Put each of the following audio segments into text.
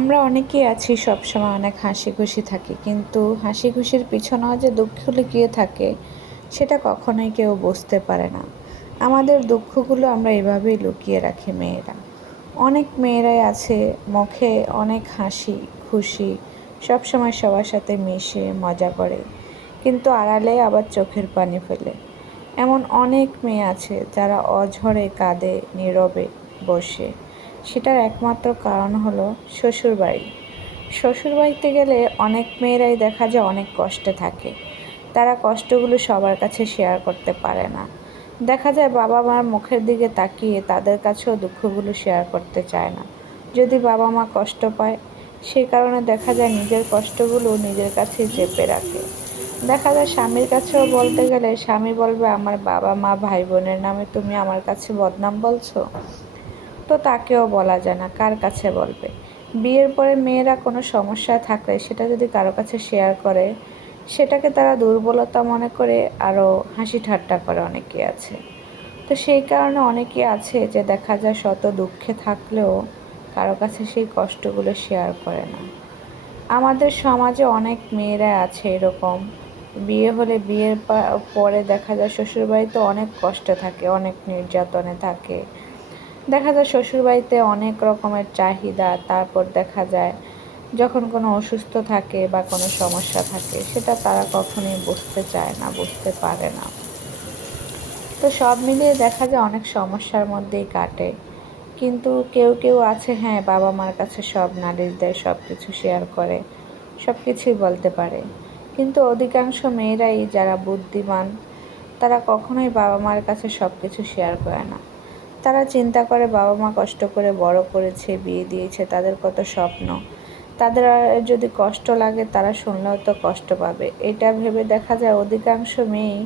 আমরা অনেকেই আছি সবসময় অনেক হাসি খুশি থাকি, কিন্তু হাসি খুশির পিছনেও যে দুঃখ লুকিয়ে থাকে সেটা কখনোই কেউ বুঝতে পারে না। আমাদের দুঃখগুলো আমরা এভাবেই লুকিয়ে রাখি মেয়েরা। অনেক মেয়েরাই আছে মুখে অনেক হাসি খুশি, সবসময় সবার সাথে মিশে মজা করে, কিন্তু আড়ালে আবার চোখের পানি ফেলে। এমন অনেক মেয়ে আছে যারা অঝরে কাঁদে নীরবে বসে। সেটার একমাত্র কারণ হলো শ্বশুরবাড়ি। শ্বশুরবাড়িতে গেলে অনেক মেয়েরাই দেখা যায় অনেক কষ্টে থাকে। তারা কষ্টগুলো সবার কাছে শেয়ার করতে পারে না। দেখা যায় বাবা মার মুখের দিকে তাকিয়ে তাদের কাছেও দুঃখগুলো শেয়ার করতে চায় না। যদি বাবা মা কষ্ট পায়, সেই কারণে দেখা যায় নিজের কষ্টগুলো নিজের কাছেই চেপে রাখে। দেখা যায় স্বামীর কাছেও বলতে গেলে স্বামী বলবে, আমার বাবা মা ভাই বোনের নামে তুমি আমার কাছে বদনাম বলছো। তো তাকেও বলা যায় না, কার কাছে বলবে। বিয়ের পরে মেয়েরা কোনো সমস্যায় থাকলে সেটা যদি কারো কাছে শেয়ার করে, সেটাকে তারা দুর্বলতা মনে করে আরও হাসি ঠাট্টা করে অনেকে আছে। তো সেই কারণে অনেকে আছে যে দেখা যায় শত দুঃখে থাকলেও কারো কাছে সেই কষ্টগুলো শেয়ার করে না। আমাদের সমাজে অনেক মেয়েরা আছে এরকম। বিয়ে হলে বিয়ের পরে দেখা যায় শ্বশুরবাড়িতে অনেক কষ্টে থাকে, অনেক নির্যাতনে থাকে। দেখা যায় শ্বশুরবাড়িতে অনেক রকমের চাহিদা, তারপর দেখা যায় যখন কোনো অসুস্থ থাকে বা কোনো সমস্যা থাকে সেটা তারা কখনোই বুঝতে চায় না, বুঝতে পারে না। তো সব মিলিয়ে দেখা যায় অনেক সমস্যার মধ্যেই কাটে। কিন্তু কেউ কেউ আছে, হ্যাঁ, বাবা মার কাছে সব নালিশ দেয়, সব কিছু শেয়ার করে, সব কিছুই বলতে পারে। কিন্তু অধিকাংশ মেয়েরাই যারা বুদ্ধিমান, তারা কখনোই বাবা মার কাছে সব কিছু শেয়ার করে না। তারা চিন্তা করে বাবা মা কষ্ট করে বড় করেছে, বিয়ে দিয়েছে, তাদের কত স্বপ্ন, তাদের আর যদি কষ্ট লাগে তারা শুনলেও তো কষ্ট পাবে। এটা ভেবে দেখা যায় অধিকাংশ মেয়েই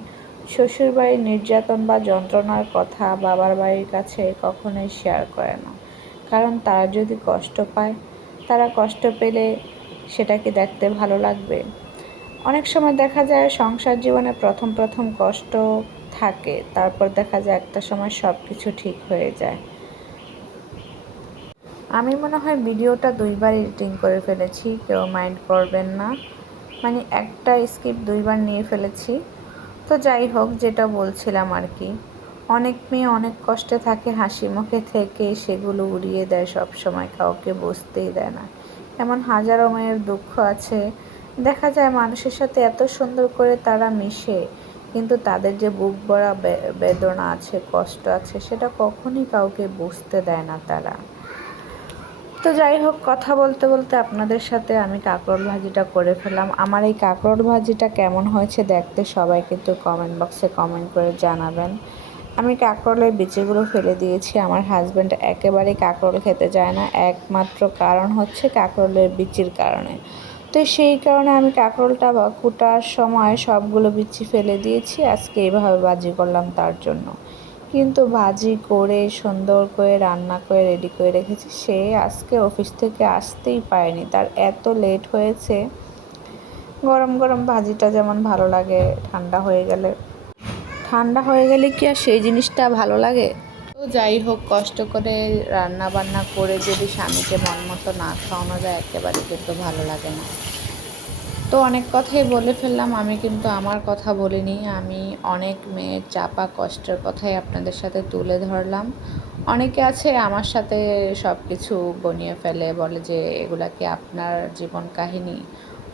শ্বশুরবাড়ির নির্যাতন বা যন্ত্রণার কথা বাবার বাড়ির কাছে কখনোই শেয়ার করে না। কারণ তারা যদি কষ্ট পায়, তারা কষ্ট পেলে সেটা কি দেখতে ভালো লাগবে? অনেক সময় দেখা যায় সংসার জীবনে প্রথম প্রথম কষ্ট থাকে, তারপর দেখা যায় একটা সময় সব কিছু ঠিক হয়ে যায়। আমি মনে হয় ভিডিওটা দুইবার এডিটিং করে ফেলেছি, কেউ মাইন্ড করবেন না। মানে একটা স্ক্রিপ্ট দুইবার নিয়ে ফেলেছি। তো যাই হোক, যেটা বলছিলাম আর কি, অনেক মেয়ে অনেক কষ্টে থাকে, হাসি মুখে থেকে সেগুলো উড়িয়ে দেয়, সব সময় কাউকে বুঝতেই দেয় না। এমন হাজারো মেয়ের দুঃখ আছে, দেখা যায় মানুষের সাথে এত সুন্দর করে তারা মিশে, কিন্তু তাদের যে বুক ভরা বেদনা আছে, কষ্ট আছে, সেটা কখনই কাউকে বুঝতে দেয় না তারা। তো যাই হোক, কথা বলতে বলতে আপনাদের সাথে আমি কাঁকরোল ভাজিটা করে ফেললাম। আমার এই কাঁকরোল ভাজিটা কেমন হয়েছে দেখতে সবাই কিন্তু কমেন্ট বক্সে কমেন্ট করে জানাবেন। আমি কাঁকরোলের বিচিগুলো ফেলে দিয়েছি। আমার হাজব্যান্ড একেবারেই কাঁকরোল খেতে চায় না, একমাত্র কারণ হচ্ছে কাঁকরোলের বিচির কারণে। তো সেই কারণে আমি কাঁকরোলটা কুটার সময় সবগুলো বিচি ফেলে দিয়েছি। আজকে এইভাবে ভাজি করলাম তার জন্য। কিন্তু ভাজি করে সুন্দর করে রান্না করে রেডি করে রেখেছি, সে আজকে অফিস থেকে আসতেই পারেনি, তার এত লেট হয়েছে। গরম গরম ভাজিটা যেমন ভালো লাগে, ঠান্ডা হয়ে গেলে কি আর সেই জিনিসটা ভালো লাগে? তো যাই হোক, কষ্ট করে রান্না বান্না করে যদি স্বামীকে মন মতো না খাওয়ানো যায়, একেবারে কিন্তু ভালো লাগে না। তো অনেক কথাই বলে ফেললাম, আমি কিন্তু আমার কথা বলিনি। আমি অনেক মেয়ের চাপা কষ্টের কথাই আপনাদের সাথে তুলে ধরলাম। অনেকে আছে আমার সাথে সব কিছু বনিয়ে ফেলে, বলে যে এগুলা কি আপনার জীবন কাহিনী।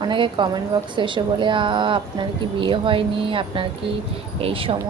অনেকে কমেন্ট বক্সে এসে বলে, আপনার কি বিয়ে হয়নি, আপনার কি এই সময়